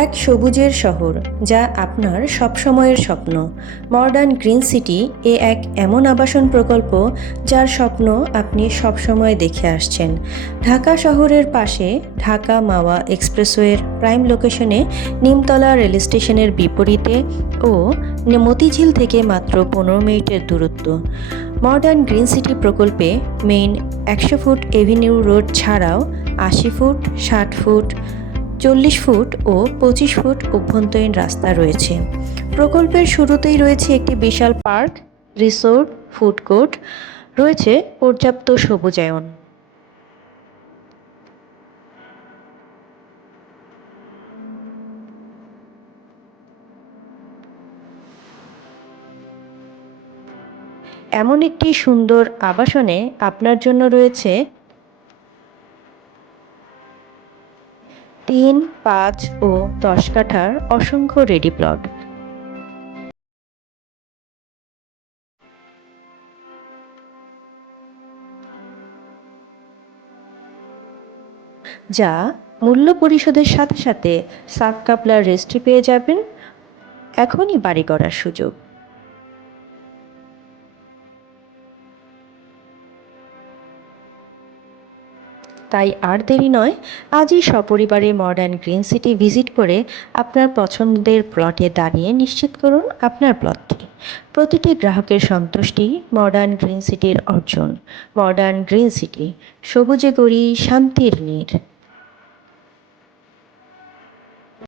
এক সবুজের শহর যা আপনার সবসময়ের স্বপ্ন। মডার্ন গ্রিন সিটি এক এমন আবাসন প্রকল্প যার স্বপ্ন আপনি সবসময় দেখে আসছেন। ঢাকা শহরের পাশে ঢাকা মাওয়া এক্সপ্রেসওয়ের প্রাইম লোকেশনে নিমতলা রেল স্টেশনের বিপরীতে ও মতিঝিল থেকে মাত্র 15 মিনিটের দূরত্ব। মডার্ন গ্রিন সিটি প্রকল্পে মেইন 100 ফুট এভিনিউ রোড ছাড়াও 80 ফুট, 60 ফুট, 40 ফুট ও 25 ফুট অভ্যন্তরীণ রাস্তা রয়েছে। প্রকল্পের শুরুতেই রয়েছে একটি বিশাল পার্ক, রিসোর্ট, ফুড কোর্ট, রয়েছে পর্যাপ্ত সবুজায়ন। এমন একটি সুন্দর আবাসনে আপনার জন্য রয়েছে 3, 5 ও 10 কাঠার অসংখ্য রেডি প্লট, যা মূল্য পরিশোধের সাথে সাথে সাত কাপলার রেজিস্ট্রি পেয়ে যাবেন। এখনই বাড়ি করার সুযোগ। তাই আর দেরি নয়, আজই সপরিবারে মডার্ন গ্রিন সিটি ভিজিট করে আপনার পছন্দের প্লটে দাঁড়িয়ে নিশ্চিত করুন আপনার প্লটটি। প্রতিটি গ্রাহকের সন্তুষ্টি মডার্ন গ্রিন সিটির অর্জন। মডার্ন গ্রিন সিটি, সবুজে গড়ি শান্তির নীড়।